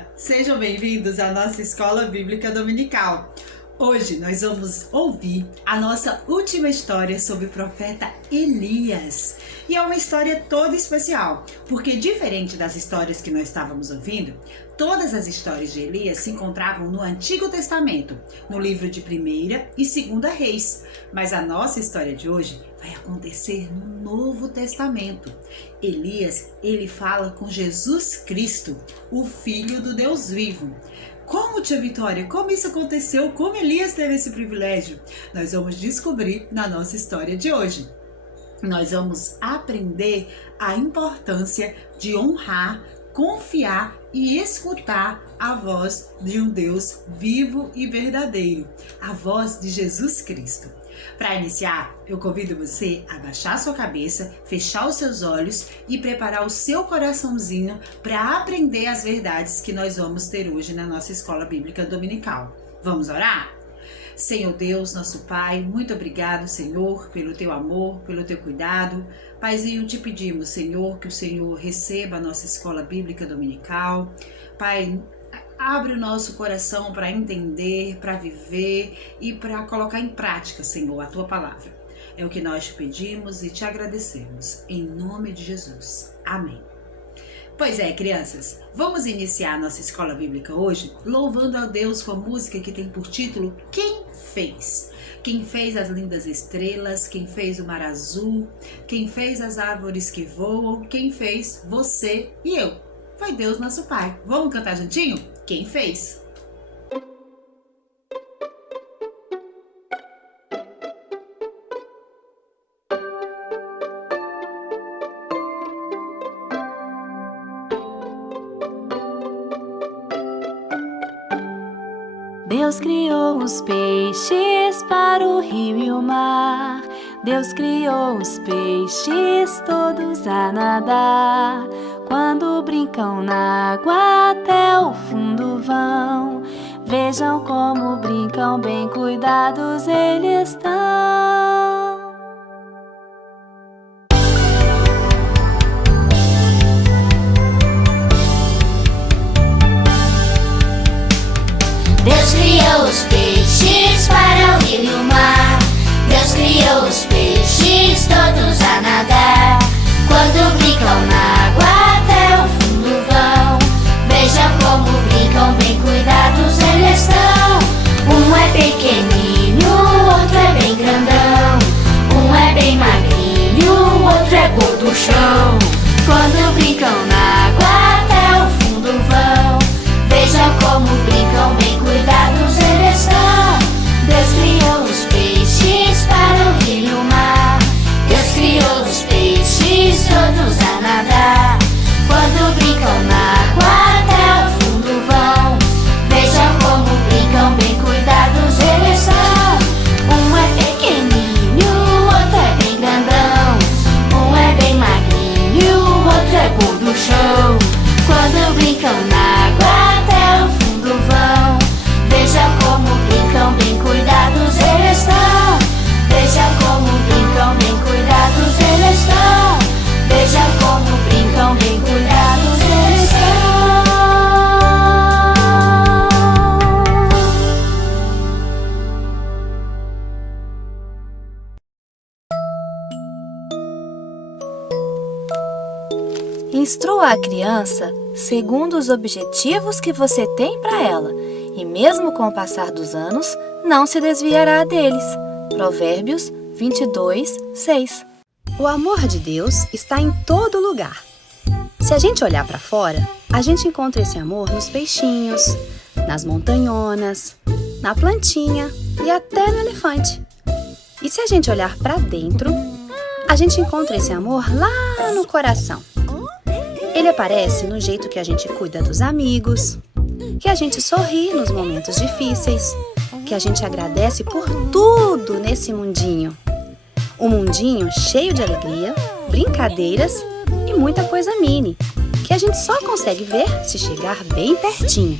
dia! Sejam bem-vindos à nossa Escola Bíblica Dominical. Hoje nós vamos ouvir a nossa última história sobre o profeta Elias. E é uma história toda especial, porque diferente das histórias que nós estávamos ouvindo, todas as histórias de Elias se encontravam no Antigo Testamento, no livro de 1ª e 2ª Reis. Mas a nossa história de hoje vai acontecer no Novo Testamento. Elias, ele fala com Jesus Cristo, o Filho do Deus vivo. Como, tia Vitória? Como isso aconteceu? Como Elias teve esse privilégio? Nós vamos descobrir na nossa história de hoje. Nós vamos aprender a importância de honrar, confiar e escutar a voz de um Deus vivo e verdadeiro, a voz de Jesus Cristo. Para iniciar, eu convido você a abaixar sua cabeça, fechar os seus olhos e preparar o seu coraçãozinho para aprender as verdades que nós vamos ter hoje na nossa Escola Bíblica Dominical. Vamos orar? Senhor Deus, nosso Pai, muito obrigado, Senhor, pelo Teu amor, pelo Teu cuidado. Paizinho, te pedimos, Senhor, que o Senhor receba a nossa Escola Bíblica Dominical. Pai, abre o nosso coração para entender, para viver e para colocar em prática, Senhor, a Tua palavra. É o que nós te pedimos e te agradecemos. Em nome de Jesus. Amém. Pois é, crianças, vamos iniciar a nossa escola bíblica hoje louvando a Deus com a música que tem por título Quem Fez? Quem fez as lindas estrelas, quem fez o mar azul, quem fez as árvores que voam, quem fez você e eu. Foi Deus nosso Pai. Vamos cantar juntinho? Quem fez? Deus criou os peixes para o rio e o mar. Deus criou os peixes todos a nadar. Quando brincam na água até o fundo vão. Vejam como brincam, bem cuidados eles estão. Deus criou os peixes para o rio e o mar. Deus criou os peixes todos a nadar. Quando brincam na água até o fundo vão. Veja como brincam, bem cuidados eles estão. Um é pequenininho, o outro é bem grandão. Um é bem magrinho, o outro é gorduchão. Quando brincam na água até o fundo vão. Veja como brincam, bem cuidados eles estão. Deus criou os peixes para o rio e o mar. Deus criou os peixes todos a nadar. Quando brincam na água até o fundo vão. Veja como brincam, bem cuidados eles são. Um é pequenininho, o outro é bem grandão. Um é bem magrinho, o outro é gorduchão. Quando brincam na água até o fundo vão. Veja como brincam, bem cuidados eles estão. Veja como brincam, bem cuidados eles estão. Veja como brincam, bem cuidados eles estão. Instrua a criança segundo os objetivos que você tem para ela, e mesmo com o passar dos anos, não se desviará deles. Provérbios 22:6. O amor de Deus está em todo lugar. Se a gente olhar para fora, a gente encontra esse amor nos peixinhos, nas montanhonas, na plantinha e até no elefante. E se a gente olhar para dentro, a gente encontra esse amor lá no coração. Ele aparece no jeito que a gente cuida dos amigos, que a gente sorri nos momentos difíceis, que a gente agradece por tudo nesse mundinho. Um mundinho cheio de alegria, brincadeiras e muita coisa mini, que a gente só consegue ver se chegar bem pertinho.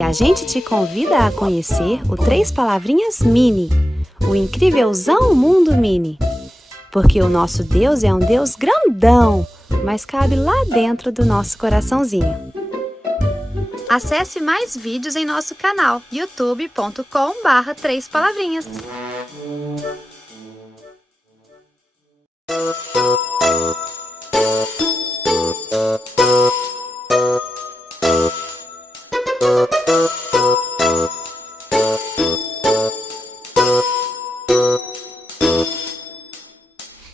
E a gente te convida a conhecer o 3 Palavrinhas Mini, o incrivelzão mundo mini. Porque o nosso Deus é um Deus grandão, mas cabe lá dentro do nosso coraçãozinho. Acesse mais vídeos em nosso canal youtube.com/3palavrinhas.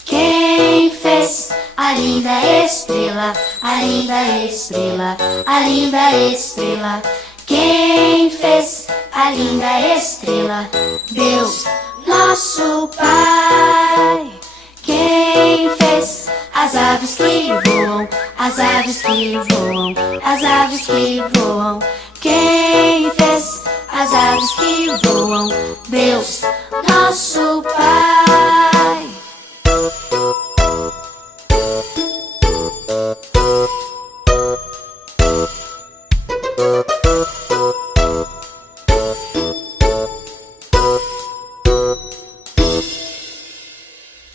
Quem fez a linda estrela, a linda estrela, a linda estrela? Quem fez a linda estrela? Deus, nosso Pai. Quem fez as aves que voam, as aves que voam, as aves que voam? Quem fez as aves que voam? Deus, nosso Pai.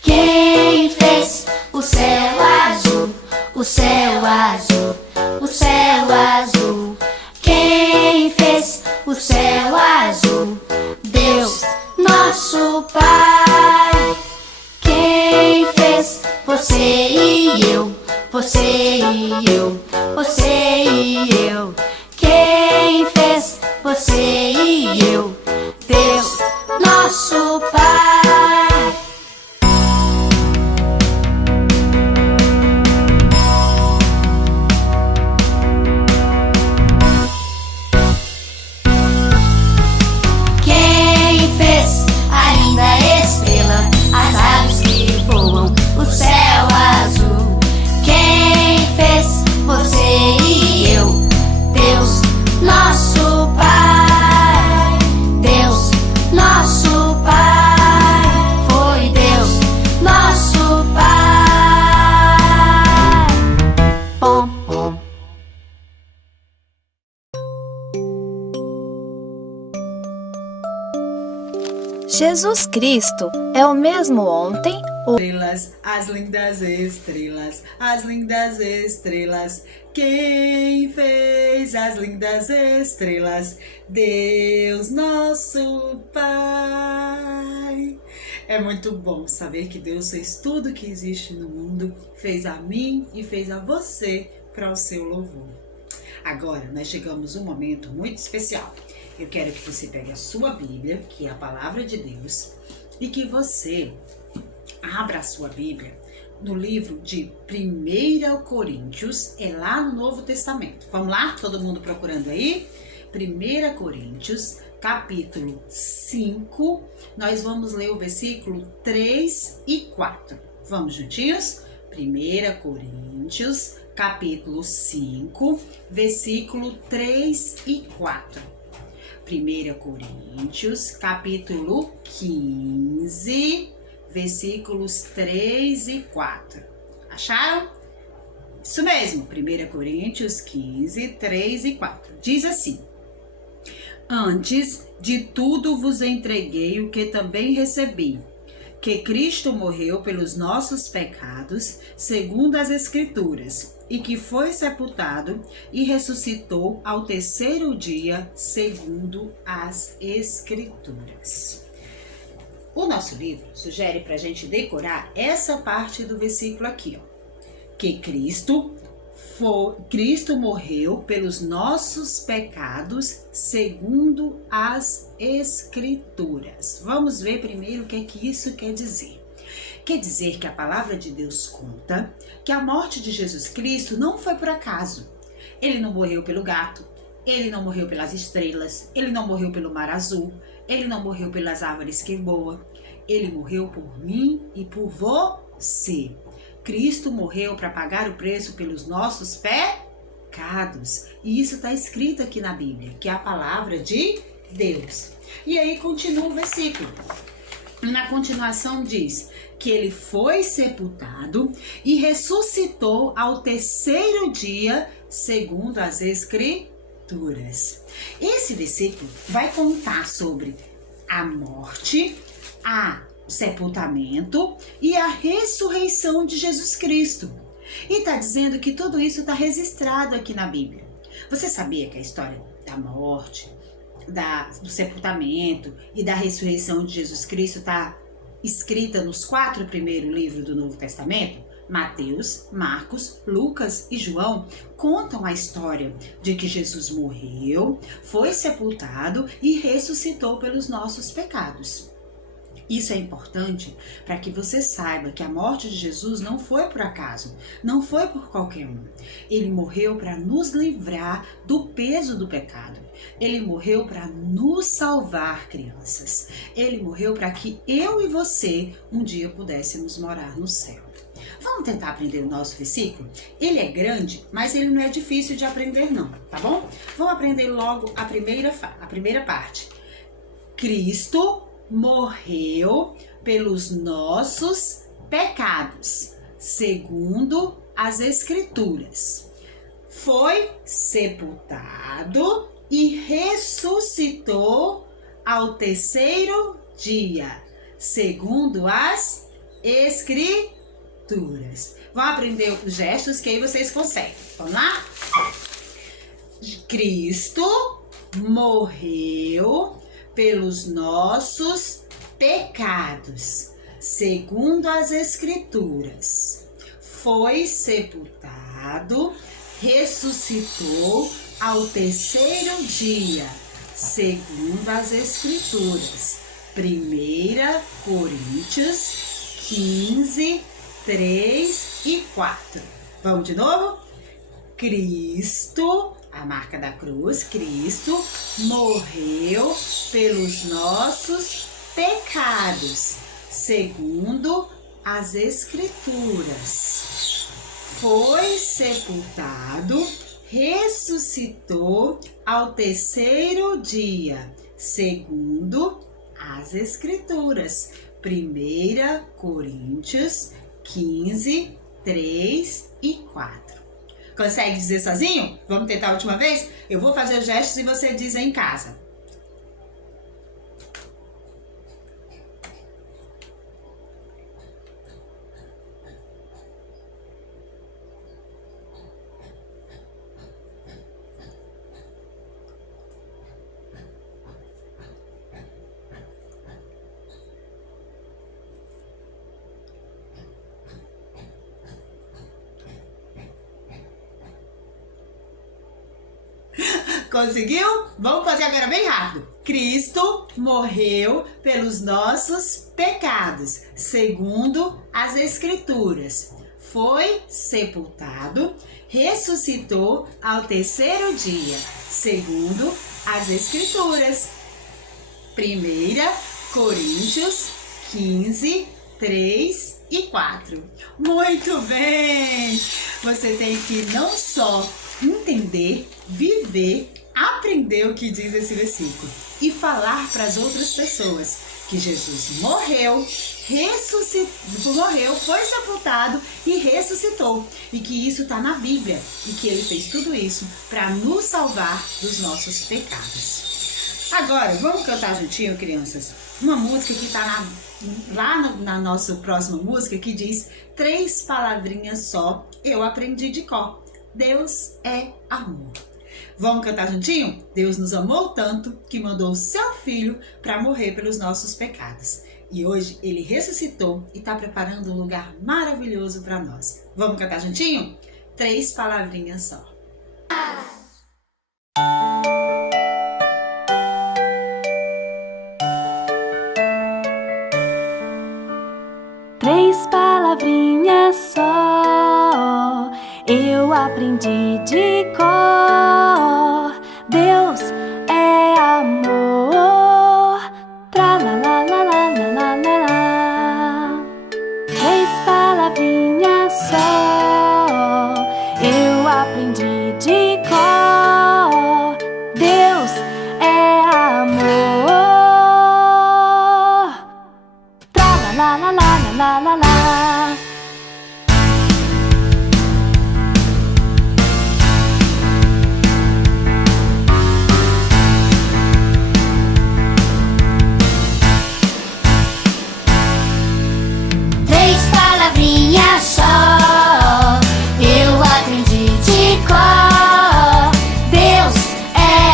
Quem fez o céu azul, o céu azul, o céu azul? Quem fez o céu azul? Deus, nosso Pai. Quem fez você e eu, você e eu, você e eu? Quem fez você e eu? Deus, nosso Pai. Quem fez a linda estrela, as aves que voam, o céu azul? Quem fez você e eu? Deus, nosso Pai. Deus, nosso Pai. Foi Deus, nosso Pai. Pom, pom. Jesus Cristo é o mesmo ontem, Estrelas, as lindas estrelas, as lindas estrelas. Quem fez as lindas estrelas? Deus, nosso Pai. É muito bom saber que Deus fez tudo que existe no mundo, fez a mim e fez a você para o seu louvor. Agora, nós chegamos a um momento muito especial. Eu quero que você pegue a sua Bíblia, que é a Palavra de Deus, e que você abra a sua Bíblia no livro de 1 Coríntios, é lá no Novo Testamento. Vamos lá? Todo mundo procurando aí? 1 Coríntios, capítulo 5, nós vamos ler o versículo 3 e 4. Vamos juntinhos? 1 Coríntios, capítulo 5, versículo 3 e 4. 1 Coríntios, capítulo 15, versículos 3 e 4. Acharam? Isso mesmo, 1 Coríntios 15, 3 e 4. Diz assim: Antes de tudo vos entreguei o que também recebi, que Cristo morreu pelos nossos pecados, segundo as Escrituras, e que foi sepultado e ressuscitou ao terceiro dia, segundo as Escrituras. O nosso livro sugere para a gente decorar essa parte do versículo aqui, ó, que Cristo morreu pelos nossos pecados, segundo as Escrituras. Vamos ver primeiro o que é que isso quer dizer. Quer dizer que a palavra de Deus conta que a morte de Jesus Cristo não foi por acaso. Ele não morreu pelo gato, ele não morreu pelas estrelas, ele não morreu pelo mar azul, ele não morreu pelas árvores que voam. Ele morreu por mim e por você. Cristo morreu para pagar o preço pelos nossos pecados. E isso está escrito aqui na Bíblia, que é a palavra de Deus. E aí continua o versículo. Na continuação diz que ele foi sepultado e ressuscitou ao terceiro dia, segundo as Escrituras. Esse versículo vai contar sobre a morte, o sepultamento e a ressurreição de Jesus Cristo. E está dizendo que tudo isso está registrado aqui na Bíblia. Você sabia que a história da morte, do sepultamento e da ressurreição de Jesus Cristo está escrita nos 4 primeiros livros do Novo Testamento, Mateus, Marcos, Lucas e João contam a história de que Jesus morreu, foi sepultado e ressuscitou pelos nossos pecados. Isso é importante para que você saiba que a morte de Jesus não foi por acaso, não foi por qualquer um. Ele morreu para nos livrar do peso do pecado. Ele morreu para nos salvar, crianças. Ele morreu para que eu e você um dia pudéssemos morar no céu. Vamos tentar aprender o nosso versículo? Ele é grande, mas ele não é difícil de aprender não, tá bom? Vamos aprender logo a primeira parte. Cristo morreu pelos nossos pecados, segundo as Escrituras. Foi sepultado e ressuscitou ao 3º dia, segundo as Escrituras. Vamos aprender os gestos que aí vocês conseguem. Vamos lá? Cristo morreu pelos nossos pecados, segundo as Escrituras. Foi sepultado, ressuscitou ao 3º dia, segundo as Escrituras. 1 Coríntios 15, 3 e 4. Vamos de novo? Cristo, a marca da cruz, Cristo morreu pelos nossos pecados, segundo as Escrituras. Foi sepultado, ressuscitou ao 3º dia, segundo as Escrituras. 1 Coríntios 15, 3 e 4. Consegue dizer sozinho? Vamos tentar a última vez? Eu vou fazer os gestos e você diz aí em casa. Conseguiu? Vamos fazer agora bem rápido. Cristo morreu pelos nossos pecados, segundo as Escrituras. Foi sepultado, ressuscitou ao 3º dia, segundo as Escrituras. 1 Coríntios 15, 3 e 4. Muito bem! Você tem que não só entender, viver, aprender o que diz esse versículo e falar para as outras pessoas que Jesus morreu, foi sepultado e ressuscitou, e que isso está na Bíblia e que ele fez tudo isso para nos salvar dos nossos pecados. Agora, vamos cantar juntinho, crianças? Uma música que está na nossa próxima música, que diz 3 palavrinhas só, eu aprendi de cor. Deus é amor. Vamos cantar juntinho? Deus nos amou tanto que mandou o seu Filho para morrer pelos nossos pecados. E hoje ele ressuscitou e está preparando um lugar maravilhoso para nós. Vamos cantar juntinho? 3 palavrinhas só. 3 palavrinhas só, eu aprendi de cor. Deus é amor. Tra la la la la la la la la. 3 palavrinhas só, eu aprendi de cor. Deus é amor. Tra la la la la la la la. Só eu aprendi de cor. Deus é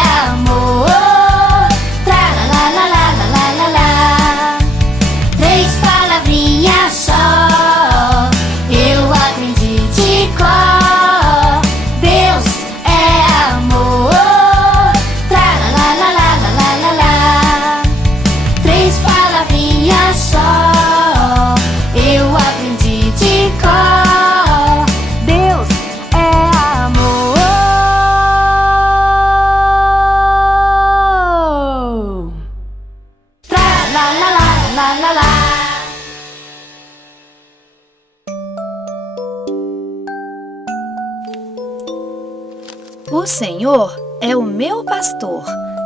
O Senhor é o meu pastor,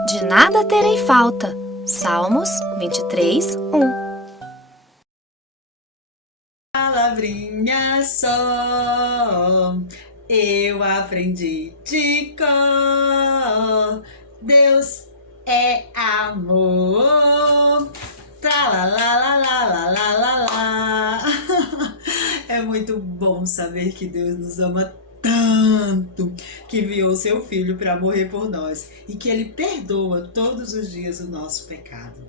de nada terei falta. Salmos 23, 1. Palavrinha só, eu aprendi de cor. Deus é amor. Tralalalalalalala. É muito bom saber que Deus nos ama tanto que enviou seu Filho para morrer por nós e que Ele perdoa todos os dias o nosso pecado.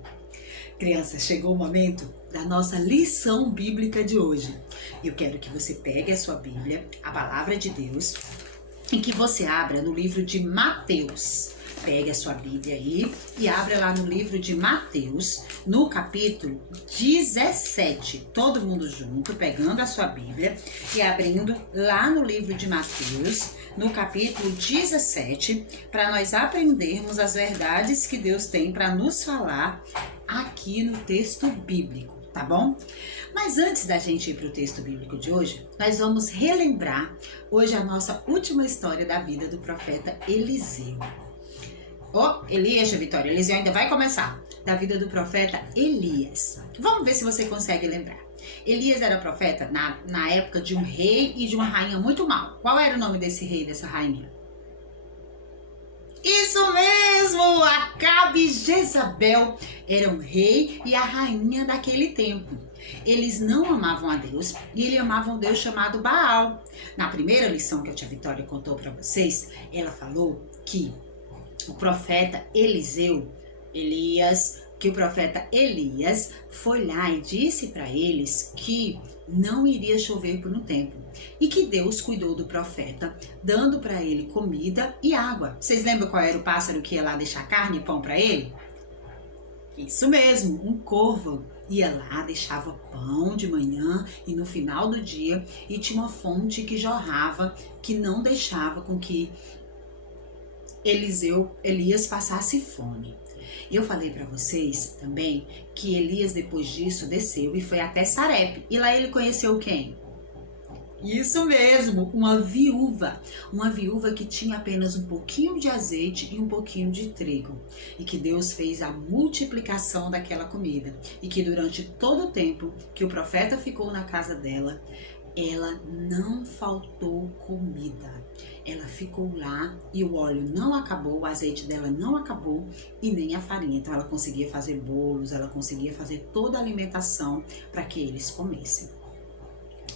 Criança, chegou o momento da nossa lição bíblica de hoje. Eu quero que você pegue a sua Bíblia, a Palavra de Deus, e que você abra no livro de Mateus. Pegue a sua Bíblia aí e abra lá no livro de Mateus, no capítulo 17. Todo mundo junto, pegando a sua Bíblia e abrindo lá no livro de Mateus, no capítulo 17, para nós aprendermos as verdades que Deus tem para nos falar aqui no texto bíblico, tá bom? Mas antes da gente ir para o texto bíblico de hoje, nós vamos relembrar hoje a nossa última história da vida do profeta Eliseu. Elias, Vitória, Eliseu ainda vai começar. Da vida do profeta Elias. Vamos ver se você consegue lembrar. Elias era profeta na época de um rei e de uma rainha muito mal. Qual era o nome desse rei e dessa rainha? Isso mesmo! Acabe e Jezabel eram o rei e a rainha daquele tempo. Eles não amavam a Deus e eles amavam um Deus chamado Baal. Na primeira lição que a tia Vitória contou para vocês, ela falou que o profeta o profeta Elias foi lá e disse para eles que não iria chover por um tempo e que Deus cuidou do profeta, dando para ele comida e água. Vocês lembram qual era o pássaro que ia lá deixar carne e pão para ele? Isso mesmo, um corvo. Ia lá, deixava pão de manhã e no final do dia e tinha uma fonte que jorrava, que não deixava com que Elias passasse fome. Eu falei para vocês também que Elias depois disso desceu e foi até Sarepe. E lá ele conheceu quem? Isso mesmo, uma viúva que tinha apenas um pouquinho de azeite e um pouquinho de trigo. E que Deus fez a multiplicação daquela comida. E que durante todo o tempo que o profeta ficou na casa dela, ela não faltou comida. Ela ficou lá e o óleo não acabou, o azeite dela não acabou e nem a farinha. Então ela conseguia fazer bolos, ela conseguia fazer toda a alimentação para que eles comessem.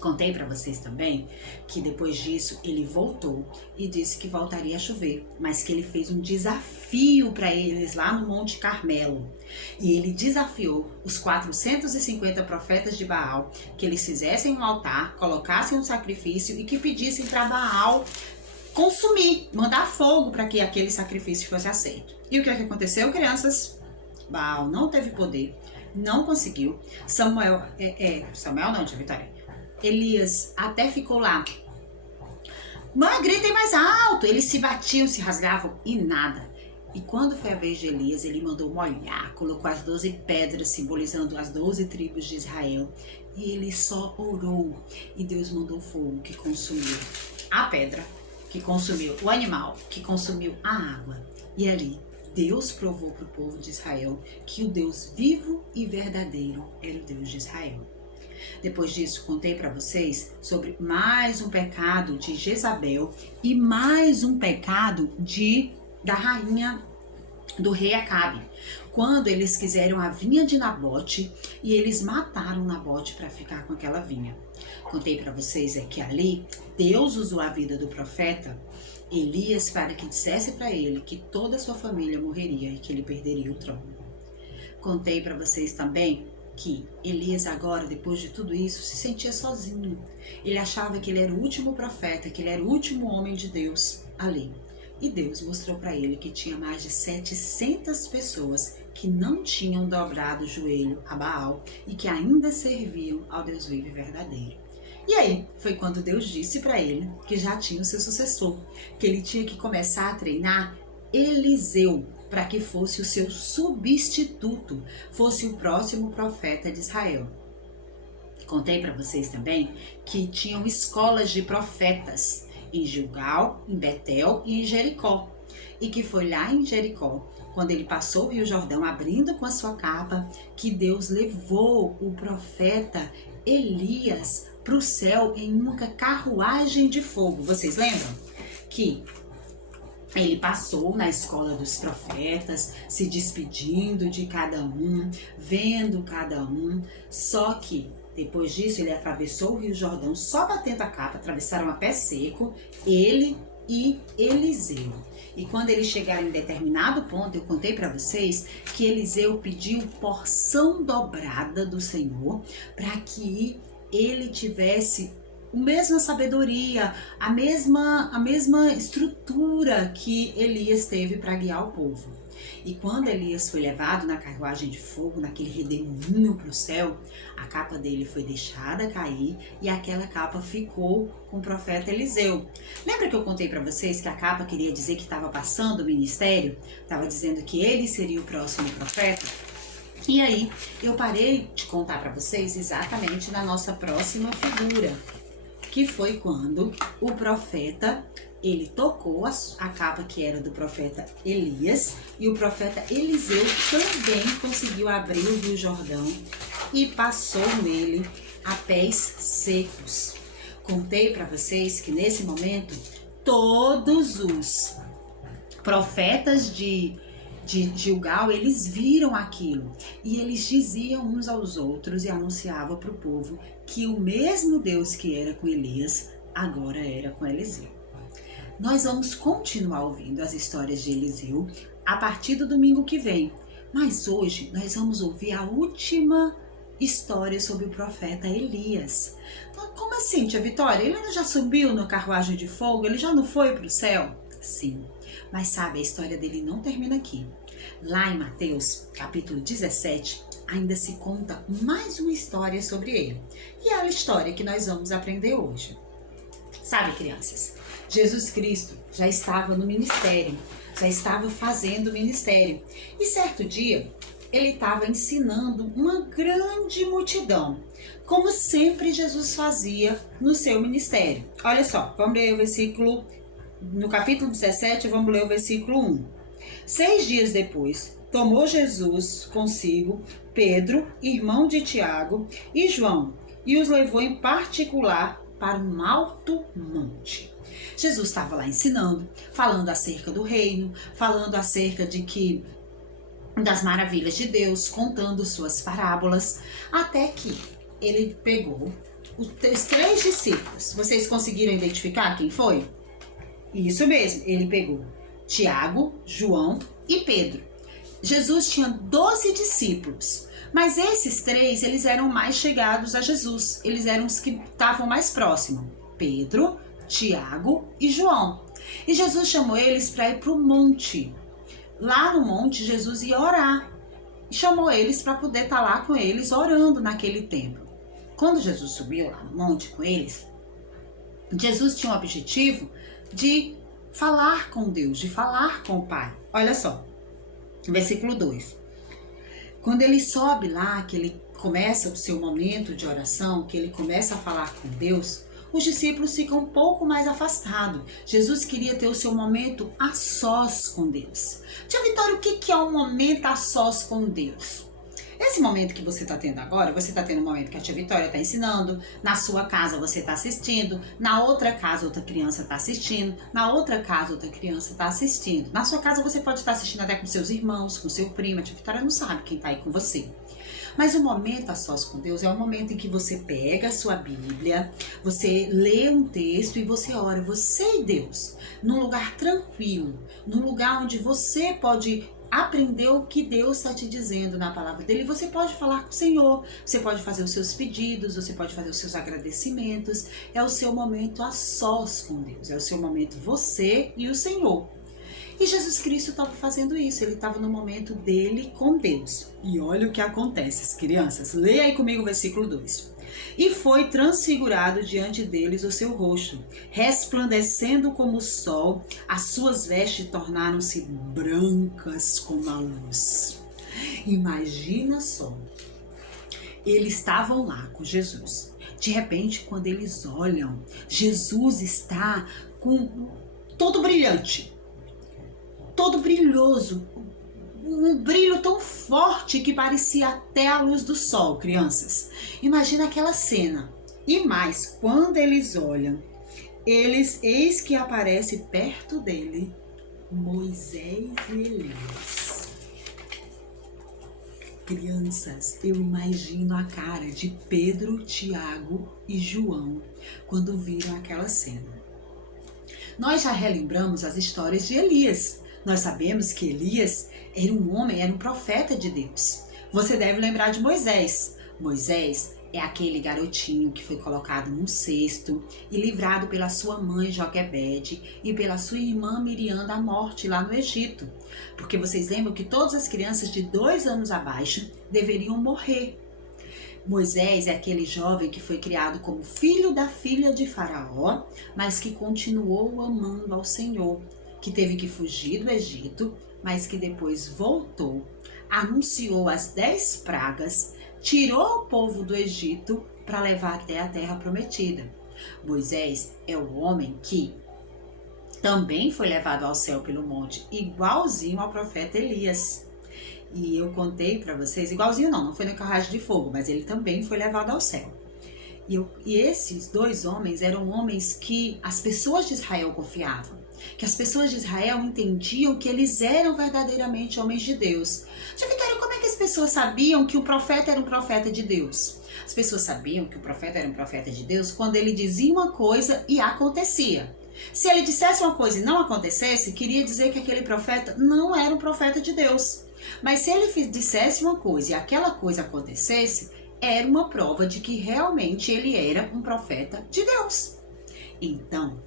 Contei para vocês também que depois disso ele voltou e disse que voltaria a chover, mas que ele fez um desafio para eles lá no Monte Carmelo. E ele desafiou os 450 profetas de Baal que eles fizessem um altar, colocassem um sacrifício e que pedissem para Baal consumir, mandar fogo para que aquele sacrifício fosse aceito. E o que aconteceu, crianças? Baal não teve poder, não conseguiu. Samuel não, tia Vitória. Elias até ficou lá. Mas gritem mais alto. Eles se batiam, se rasgavam e nada. E quando foi a vez de Elias, ele mandou molhar, colocou as 12 pedras simbolizando as 12 tribos de Israel. E ele só orou. E Deus mandou fogo que consumiu a pedra, que consumiu o animal, que consumiu a água. E ali Deus provou para o povo de Israel que o Deus vivo e verdadeiro era o Deus de Israel. Depois disso, contei para vocês sobre mais um pecado de Jezabel e mais um pecado da rainha do rei Acabe. Quando eles quiseram a vinha de Nabote e eles mataram Nabote para ficar com aquela vinha. Contei para vocês que ali Deus usou a vida do profeta Elias para que dissesse para ele que toda a sua família morreria e que ele perderia o trono. Contei para vocês também que Elias agora, depois de tudo isso, se sentia sozinho. Ele achava que ele era o último profeta, que ele era o último homem de Deus ali. E Deus mostrou para ele que tinha mais de 700 pessoas que não tinham dobrado o joelho a Baal e que ainda serviam ao Deus vivo e verdadeiro. E aí foi quando Deus disse para ele que já tinha o seu sucessor, que ele tinha que começar a treinar Eliseu, para que fosse o seu substituto, fosse o próximo profeta de Israel. Contei para vocês também que tinham escolas de profetas em Gilgal, em Betel e em Jericó. E que foi lá em Jericó, quando ele passou o Rio Jordão abrindo com a sua capa, que Deus levou o profeta Elias para o céu em uma carruagem de fogo. Vocês lembram? Que ele passou na escola dos profetas, se despedindo de cada um, vendo cada um. Só que depois disso ele atravessou o Rio Jordão só batendo a capa, atravessaram a pé seco, ele e Eliseu. E quando eles chegaram em determinado ponto, eu contei para vocês que Eliseu pediu porção dobrada do Senhor para que ele tivesse a mesma sabedoria, a mesma estrutura que Elias teve para guiar o povo. E quando Elias foi levado na carruagem de fogo, naquele redemoinho para o céu, a capa dele foi deixada cair e aquela capa ficou com o profeta Eliseu. Lembra que eu contei para vocês que a capa queria dizer que estava passando o ministério? Estava dizendo que ele seria o próximo profeta? E aí, eu parei de contar para vocês exatamente na nossa próxima figura, que foi quando o profeta, ele tocou a capa que era do profeta Elias, e o profeta Eliseu também conseguiu abrir o Rio Jordão e passou nele a pés secos. Contei para vocês que nesse momento todos os profetas de Gilgal, eles viram aquilo e eles diziam uns aos outros e anunciavam para o povo que o mesmo Deus que era com Elias, agora era com Eliseu. Nós vamos continuar ouvindo as histórias de Eliseu a partir do domingo que vem, mas hoje nós vamos ouvir a última história sobre o profeta Elias. Como assim, tia Vitória? Ele ainda já subiu na carruagem de fogo? Ele já não foi para o céu? Sim, mas sabe, a história dele não termina aqui. Lá em Mateus, capítulo 17, ainda se conta mais uma história sobre ele. E é a história que nós vamos aprender hoje. Sabe, crianças, Jesus Cristo já estava no ministério, já estava fazendo o ministério. E certo dia, ele estava ensinando uma grande multidão, como sempre Jesus fazia no seu ministério. Olha só, vamos ler o versículo, no capítulo 17, vamos ler o versículo 1. 6 dias depois, tomou Jesus consigo Pedro, irmão de Tiago, e João, e os levou em particular para um alto monte. Jesus estava lá ensinando, falando acerca do reino, falando acerca das maravilhas de Deus, contando suas parábolas, até que ele pegou os 3 discípulos. Vocês conseguiram identificar quem foi? Isso mesmo, ele pegou Tiago, João e Pedro. Jesus tinha 12 discípulos, mas esses 3, eles eram mais chegados a Jesus, eles eram os que estavam mais próximos, Pedro, Tiago e João. E Jesus chamou eles para ir para o monte. Lá no monte, Jesus ia orar. E chamou eles para poder estar lá com eles, orando naquele tempo. Quando Jesus subiu lá no monte com eles, Jesus tinha o objetivo de falar com Deus, de falar com o Pai. Olha só, versículo 2. Quando ele sobe lá, que ele começa o seu momento de oração, que ele começa a falar com Deus, os discípulos ficam um pouco mais afastados. Jesus queria ter o seu momento a sós com Deus. Tia Vitória, o que é um momento a sós com Deus? Esse momento que você está tendo agora, você está tendo um momento que a tia Vitória está ensinando, na sua casa você está assistindo, na outra casa outra criança está assistindo, na outra casa outra criança está assistindo. Na sua casa você pode estar assistindo até com seus irmãos, com seu primo, a tia Vitória não sabe quem está aí com você. Mas o momento a sós com Deus é o momento em que você pega a sua Bíblia, você lê um texto e você ora, você e Deus, num lugar tranquilo, num lugar onde você pode aprender o que Deus está te dizendo na palavra dele. Você pode falar com o Senhor, você pode fazer os seus pedidos, você pode fazer os seus agradecimentos. É o seu momento a sós com Deus, é o seu momento você e o Senhor. E Jesus Cristo estava fazendo isso, ele estava no momento dele com Deus. E olha o que acontece, crianças. Leia aí comigo o versículo 2. E foi transfigurado diante deles o seu rosto, resplandecendo como o sol, as suas vestes tornaram-se brancas como a luz. Imagina só, eles estavam lá com Jesus. De repente, quando eles olham, Jesus está com todo brilhante, todo brilhoso, um brilho tão forte que parecia até a luz do sol, crianças. Imagina aquela cena. E mais, quando eles olham, eis que aparece perto dele Moisés e Elias. Crianças, eu imagino a cara de Pedro, Tiago e João quando viram aquela cena. Nós já relembramos as histórias de Elias. Nós sabemos que Elias era um homem, era um profeta de Deus. Você deve lembrar de Moisés. Moisés é aquele garotinho que foi colocado num cesto e livrado pela sua mãe Joquebede e pela sua irmã Miriam da morte lá no Egito. Porque vocês lembram que todas as crianças de 2 anos abaixo deveriam morrer. Moisés é aquele jovem que foi criado como filho da filha de Faraó, mas que continuou amando ao Senhor, que teve que fugir do Egito, mas que depois voltou, anunciou as 10 pragas, tirou o povo do Egito para levar até a terra prometida. Moisés é o homem que também foi levado ao céu pelo monte, igualzinho ao profeta Elias. E eu contei para vocês, igualzinho não foi na carruagem de fogo, mas ele também foi levado ao céu. E esses 2 homens eram homens que as pessoas de Israel confiavam, que as pessoas de Israel entendiam que eles eram verdadeiramente homens de Deus. Já ficaram como é que as pessoas sabiam que o profeta era um profeta de Deus? As pessoas sabiam que o profeta era um profeta de Deus quando ele dizia uma coisa e acontecia. Se ele dissesse uma coisa e não acontecesse, queria dizer que aquele profeta não era um profeta de Deus. Mas se ele dissesse uma coisa e aquela coisa acontecesse, era uma prova de que realmente ele era um profeta de Deus. Então,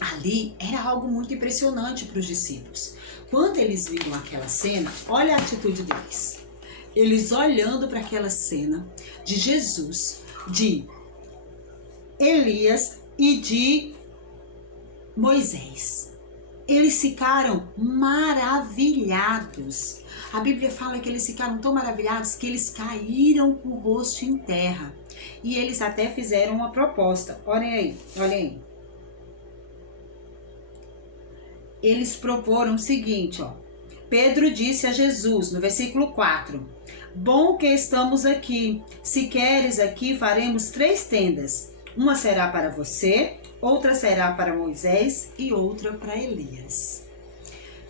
ali era algo muito impressionante para os discípulos. Quando eles viram aquela cena, olha a atitude deles. Eles olhando para aquela cena de Jesus, de Elias e de Moisés. Eles ficaram maravilhados. A Bíblia fala que eles ficaram tão maravilhados que eles caíram com o rosto em terra. E eles até fizeram uma proposta. Olhem aí, olhem aí. Eles proporam o seguinte, ó. Pedro disse a Jesus, no versículo 4, bom que estamos aqui. Se queres aqui, faremos 3 tendas. Uma será para você, outra será para Moisés e outra para Elias.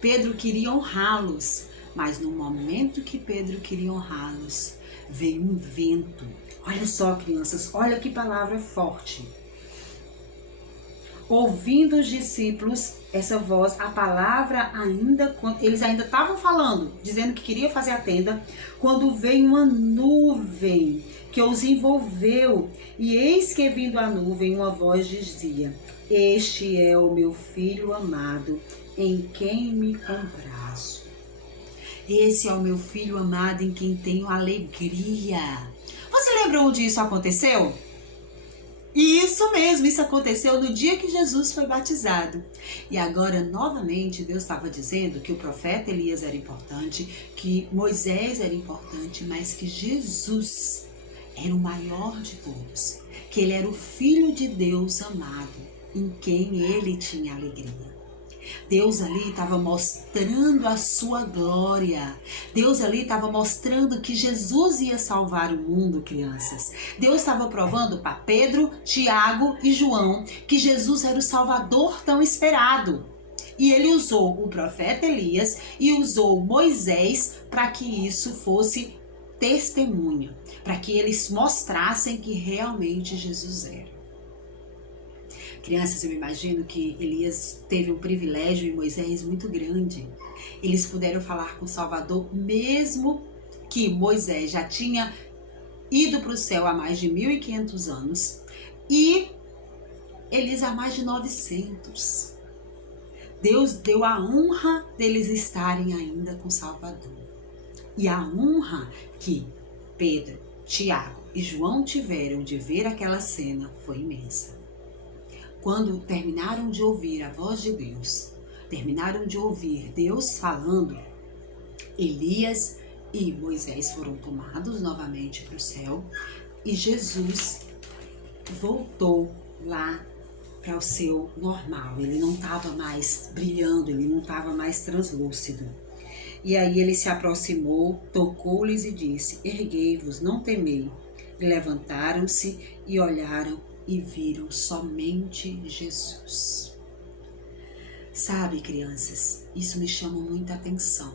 Pedro queria honrá-los, mas no momento que Pedro queria honrá-los, veio um vento. Olha só, crianças, olha que palavra forte. Ouvindo os discípulos essa voz, a palavra eles ainda estavam falando, dizendo que queria fazer a tenda, quando veio uma nuvem que os envolveu, e eis que vindo a nuvem uma voz dizia, este é o meu filho amado, em quem me comprazo. Esse é o meu filho amado, em quem tenho alegria. Você lembra onde isso aconteceu? Isso mesmo, isso aconteceu no dia que Jesus foi batizado. E agora, novamente, Deus estava dizendo que o profeta Elias era importante, que Moisés era importante, mas que Jesus era o maior de todos. Que ele era o Filho de Deus amado, em quem ele tinha alegria. Deus ali estava mostrando a sua glória. Deus ali estava mostrando que Jesus ia salvar o mundo, crianças. Deus estava provando para Pedro, Tiago e João que Jesus era o Salvador tão esperado. E ele usou o profeta Elias e usou Moisés para que isso fosse testemunha, para que eles mostrassem que realmente Jesus era. Crianças, eu imagino que Elias teve um privilégio e Moisés muito grande. Eles puderam falar com o Salvador, mesmo que Moisés já tinha ido para o céu há mais de 1.500 anos e Elias há mais de 900. Deus deu a honra deles estarem ainda com o Salvador. E a honra que Pedro, Tiago e João tiveram de ver aquela cena foi imensa. Quando terminaram de ouvir a voz de Deus, terminaram de ouvir Deus falando, Elias e Moisés foram tomados novamente para o céu e Jesus voltou lá para o seu normal. Ele não estava mais brilhando, ele não estava mais translúcido. E aí ele se aproximou, tocou-lhes e disse: erguei-vos, não temei. E levantaram-se e olharam e viram somente Jesus. Sabe, crianças, isso me chama muita atenção.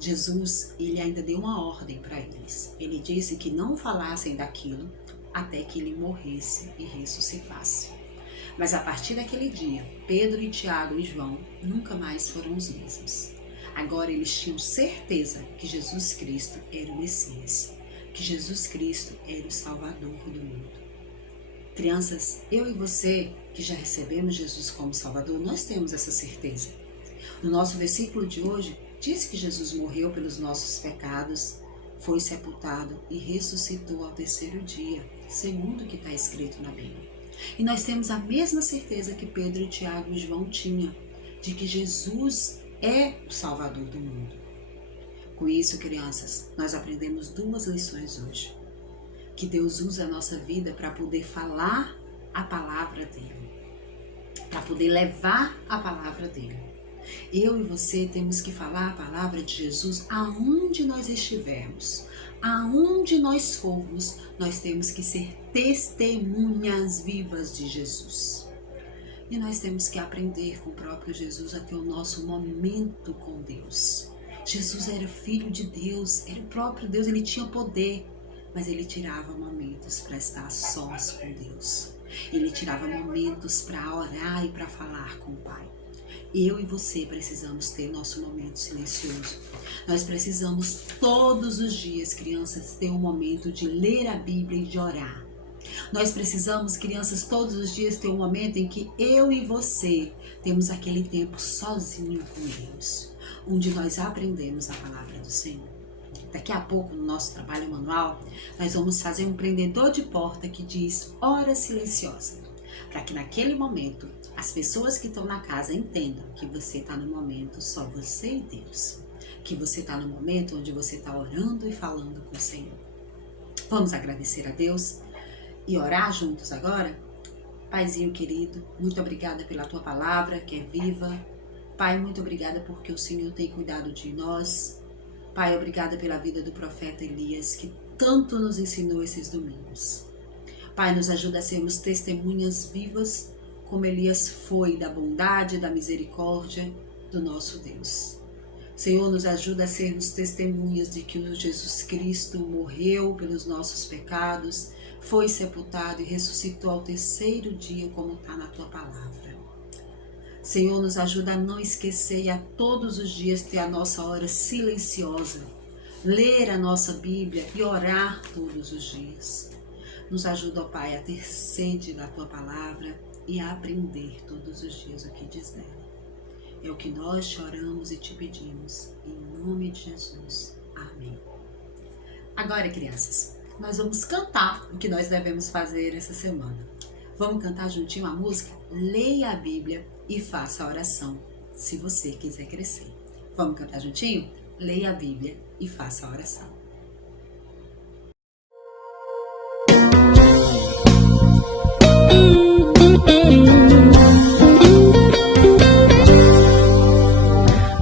Jesus, ele ainda deu uma ordem para eles. Ele disse que não falassem daquilo até que ele morresse e ressuscitasse. Mas a partir daquele dia, Pedro e Tiago e João nunca mais foram os mesmos. Agora eles tinham certeza que Jesus Cristo era o Messias, que Jesus Cristo era o Salvador do mundo. Crianças, eu e você que já recebemos Jesus como Salvador, nós temos essa certeza. No nosso versículo de hoje, diz que Jesus morreu pelos nossos pecados, foi sepultado e ressuscitou ao terceiro dia, segundo o que está escrito na Bíblia. E nós temos a mesma certeza que Pedro, Tiago e João tinham, de que Jesus é o Salvador do mundo. Com isso, crianças, nós aprendemos 2 lições hoje. Que Deus usa a nossa vida para poder falar a palavra dele, para poder levar a palavra dele. Eu e você temos que falar a palavra de Jesus aonde nós estivermos, aonde nós formos, nós temos que ser testemunhas vivas de Jesus. E nós temos que aprender com o próprio Jesus a ter o nosso momento com Deus. Jesus era filho de Deus, era o próprio Deus, ele tinha poder, mas ele tirava momentos para estar sós com Deus. Ele tirava momentos para orar e para falar com o Pai. Eu e você precisamos ter nosso momento silencioso. Nós precisamos todos os dias, crianças, ter um momento de ler a Bíblia e de orar. Nós precisamos, crianças, todos os dias ter um momento em que eu e você temos aquele tempo sozinho com Deus, onde nós aprendemos a palavra do Senhor. Daqui a pouco, no nosso trabalho manual, nós vamos fazer um prendedor de porta que diz hora silenciosa, para que naquele momento as pessoas que estão na casa entendam que você está no momento só você e Deus, que você está no momento onde você está orando e falando com o Senhor. Vamos agradecer a Deus e orar juntos agora? Paizinho querido, muito obrigada pela tua palavra que é viva. Pai, muito obrigada porque o Senhor tem cuidado de nós. Pai, obrigada pela vida do profeta Elias, que tanto nos ensinou esses domingos. Pai, nos ajuda a sermos testemunhas vivas, como Elias foi, da bondade e da misericórdia do nosso Deus. Senhor, nos ajuda a sermos testemunhas de que o Jesus Cristo morreu pelos nossos pecados, foi sepultado e ressuscitou ao terceiro dia, como está na tua palavra. Senhor, nos ajuda a não esquecer e a todos os dias ter a nossa hora silenciosa, ler a nossa Bíblia e orar todos os dias. Nos ajuda, ó Pai, a ter sede da tua palavra e a aprender todos os dias o que diz dela. É o que nós te oramos e te pedimos, em nome de Jesus. Amém. Agora, crianças, nós vamos cantar o que nós devemos fazer essa semana. Vamos cantar juntinho a música? Leia a Bíblia e faça a oração, se você quiser crescer. Vamos cantar juntinho? Leia a Bíblia e faça a oração.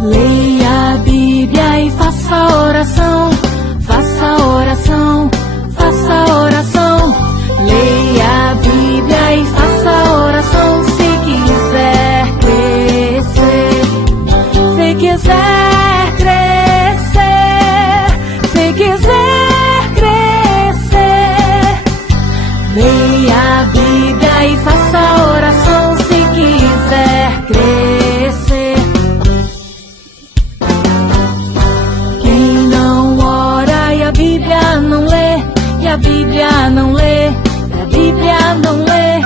Leia a Bíblia e faça a oração, faça a oração, faça a oração. Leia a Bíblia e faça a oração, se quiser crescer, se quiser crescer, se quiser crescer. Leia a Bíblia e faça a oração, se quiser crescer. Quem não ora e a Bíblia não lê, e a Bíblia não lê, a Bíblia não lê.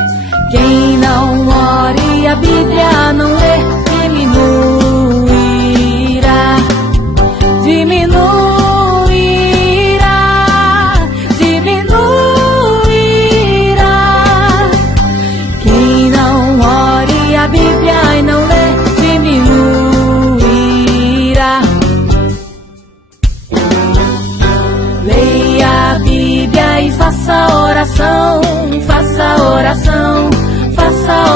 Quem não ora e a Bíblia não lê, diminuirá, diminuirá, diminuirá. Quem não ora e a Bíblia não lê, diminuirá. Leia a Bíblia e faça a oração, faça a oração, faça a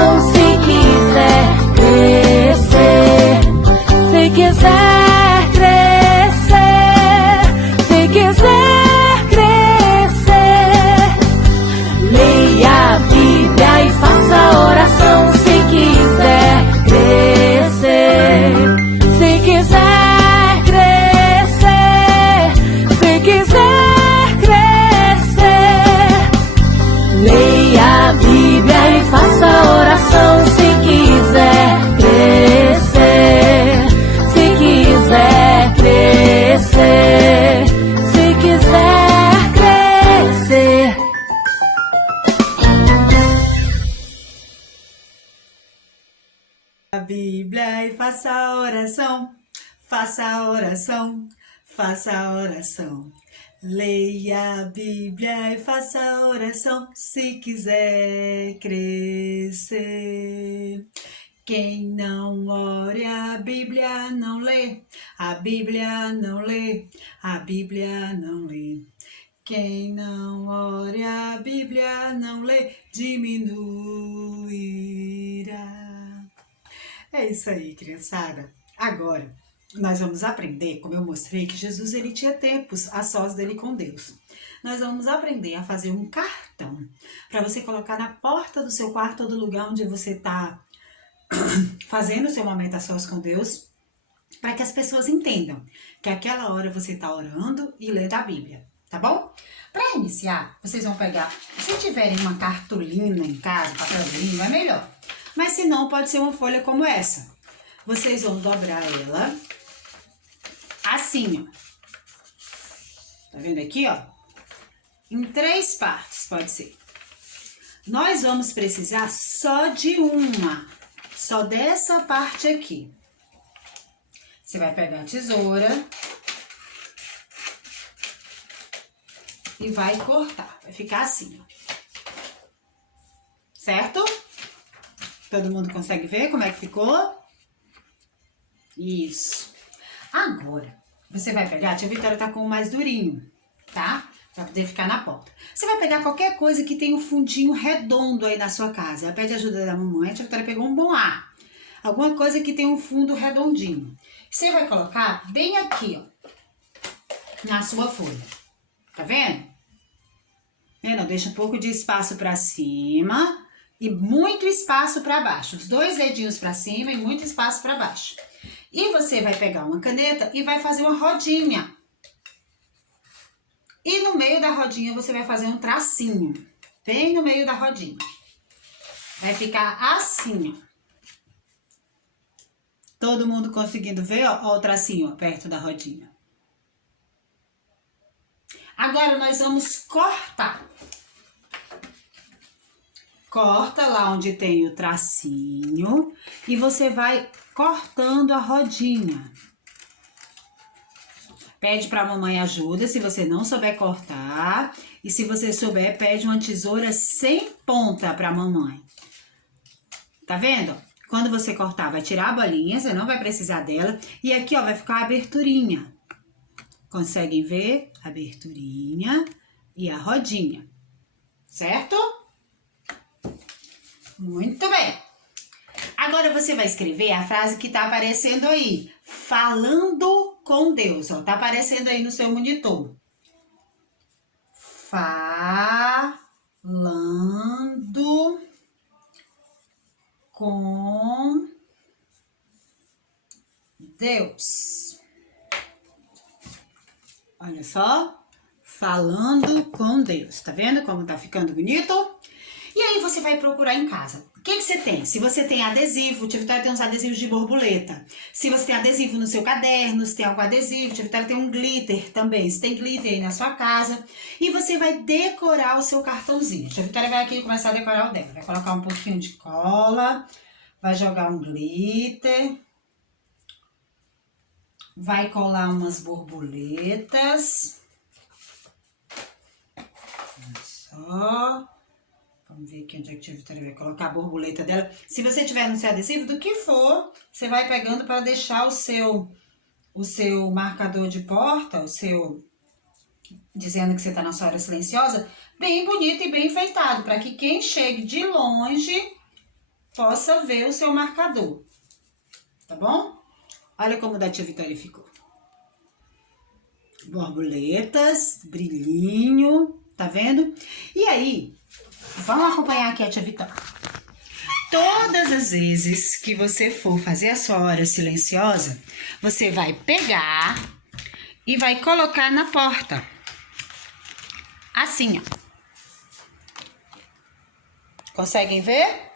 oração se quiser crescer. Se quiser crescer, se quiser crescer, leia a Bíblia e faça oração se quiser crescer. Se quiser crescer, se quiser crescer, leia a Bíblia e faça oração se quiser crescer. Se quiser crescer, se quiser crescer. A Bíblia e faça a oração, faça a oração, faça a oração. Leia a Bíblia e faça a oração se quiser crescer. Quem não ore a Bíblia não lê, a Bíblia não lê, a Bíblia não lê. Quem não ore a Bíblia não lê, diminuirá. É isso aí, criançada. Agora, nós vamos aprender, como eu mostrei, que Jesus ele tinha tempos a sós dele com Deus. Nós vamos aprender a fazer um cartão para você colocar na porta do seu quarto ou do lugar onde você está fazendo o seu momento a sós com Deus, para que as pessoas entendam que aquela hora você está orando e lendo a Bíblia, tá bom? Para iniciar, vocês vão pegar, se tiverem uma cartolina em casa, papelzinho, é melhor. Mas se não, pode ser uma folha como essa. Vocês vão dobrar ela assim, ó. Tá vendo aqui, ó? Em 3 partes, pode ser. Nós vamos precisar só de uma. Só dessa parte aqui. Você vai pegar a tesoura e vai cortar. Vai ficar assim, ó. Certo? Todo mundo consegue ver como é que ficou? Isso. Agora, você vai pegar, a tia Vitória tá com o mais durinho, tá? Pra poder ficar na porta. Você vai pegar qualquer coisa que tenha um fundinho redondo aí na sua casa. Ela pede ajuda da mamãe, a tia Vitória pegou um bom ar. Alguma coisa que tenha um fundo redondinho. Você vai colocar bem aqui, ó, na sua folha. Tá vendo? Vendo? Deixa um pouco de espaço pra cima e muito espaço para baixo. Os 2 dedinhos para cima e muito espaço para baixo. E você vai pegar uma caneta e vai fazer uma rodinha. E no meio da rodinha você vai fazer um tracinho. Bem no meio da rodinha. Vai ficar assim, ó. Todo mundo conseguindo ver, ó, ó o tracinho, ó, perto da rodinha. Agora nós vamos cortar. Corta lá onde tem o tracinho e você vai cortando a rodinha. Pede para a mamãe ajuda se você não souber cortar. E se você souber, pede uma tesoura sem ponta para a mamãe. Tá vendo? Quando você cortar, vai tirar a bolinha, você não vai precisar dela. E aqui, ó, vai ficar a aberturinha. Conseguem ver? Aberturinha e a rodinha. Certo? Muito bem. Agora você vai escrever a frase que tá aparecendo aí. Falando com Deus, ó. Tá aparecendo aí no seu monitor. Falando com Deus. Olha só. Falando com Deus. Tá vendo como tá ficando bonito? E aí você vai procurar em casa. O que você tem? Se você tem adesivo, tia Vitória tem uns adesivos de borboleta. Se você tem adesivo no seu caderno, se tem algum adesivo, tia Vitória tem um glitter também. Se tem glitter aí na sua casa. E você vai decorar o seu cartãozinho. Tia Vitória vai aqui começar a decorar o dela. Vai colocar um pouquinho de cola. Vai jogar um glitter. Vai colar umas borboletas. Olha só. Vamos ver aqui onde é que a tia Vitória vai colocar a borboleta dela. Se você tiver no seu adesivo, do que for, você vai pegando para deixar o seu marcador de porta, o seu, dizendo que você está na sua hora silenciosa, bem bonito e bem enfeitado, para que quem chegue de longe possa ver o seu marcador, tá bom? Olha como da tia Vitória ficou. Borboletas, brilhinho, tá vendo? E aí, vamos acompanhar aqui a tia Vitória. Todas as vezes que você for fazer a sua hora silenciosa, você vai pegar e vai colocar na porta. Assim, ó. Conseguem ver?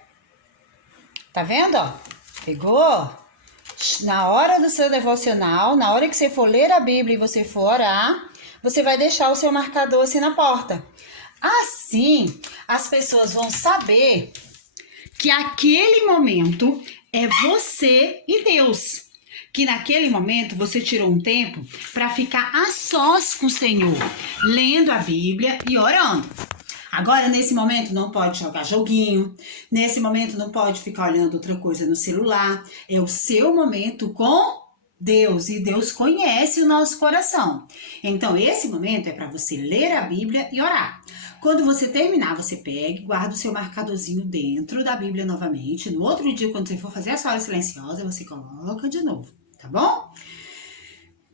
Tá vendo, ó? Pegou? Na hora do seu devocional, na hora que você for ler a Bíblia e você for orar, você vai deixar o seu marcador assim na porta. Assim, as pessoas vão saber que aquele momento é você e Deus. Que naquele momento você tirou um tempo para ficar a sós com o Senhor, lendo a Bíblia e orando. Agora, nesse momento, não pode jogar joguinho. Nesse momento, não pode ficar olhando outra coisa no celular. É o seu momento com Deus. E Deus conhece o nosso coração. Então, esse momento é para você ler a Bíblia e orar. Quando você terminar, você pega e guarda o seu marcadorzinho dentro da Bíblia novamente. No outro dia, quando você for fazer a sua hora silenciosa, você coloca de novo, tá bom?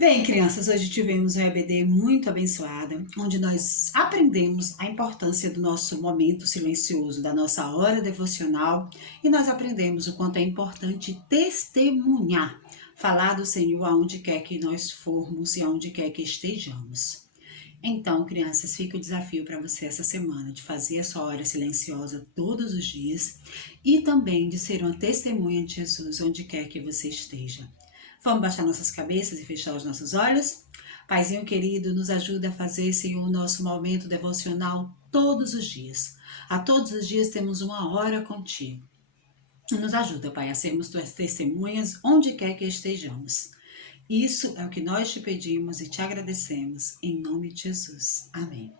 Bem, crianças, hoje tivemos um EBD muito abençoada, onde nós aprendemos a importância do nosso momento silencioso, da nossa hora devocional, e nós aprendemos o quanto é importante testemunhar, falar do Senhor aonde quer que nós formos e aonde quer que estejamos. Então, crianças, fica o desafio para você essa semana de fazer a sua hora silenciosa todos os dias e também de ser uma testemunha de Jesus onde quer que você esteja. Vamos baixar nossas cabeças e fechar os nossos olhos? Paizinho querido, nos ajuda a fazer, Senhor, o nosso momento devocional todos os dias. A todos os dias temos uma hora contigo. Nos ajuda, Pai, a sermos tuas testemunhas onde quer que estejamos. Isso é o que nós te pedimos e te agradecemos, em nome de Jesus. Amém.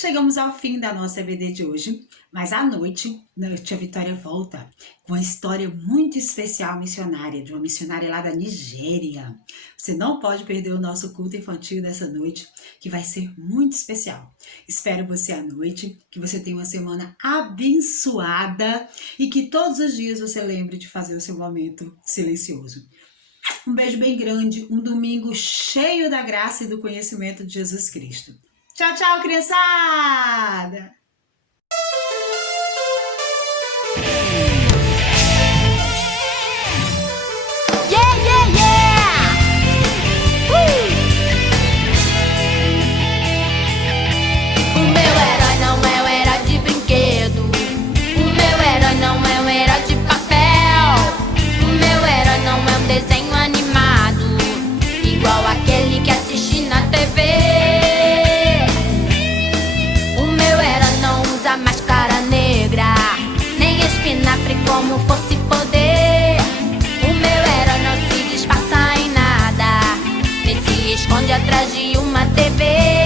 Chegamos ao fim da nossa EBD de hoje, mas à noite, a tia Vitória volta com uma história muito especial missionária, de uma missionária lá da Nigéria. Você não pode perder o nosso culto infantil dessa noite, que vai ser muito especial. Espero você à noite, que você tenha uma semana abençoada e que todos os dias você lembre de fazer o seu momento silencioso. Um beijo bem grande, um domingo cheio da graça e do conhecimento de Jesus Cristo. Tchau, tchau, criançada! Yeah, yeah, yeah! O meu herói não é um herói de brinquedo. O meu herói não é um herói de papel. O meu herói não é um desenho animado, igual aquele que assisti na TV. Máscara negra, nem espinafre como fosse poder. O meu herói não se disfarça em nada, nem se esconde atrás de uma TV.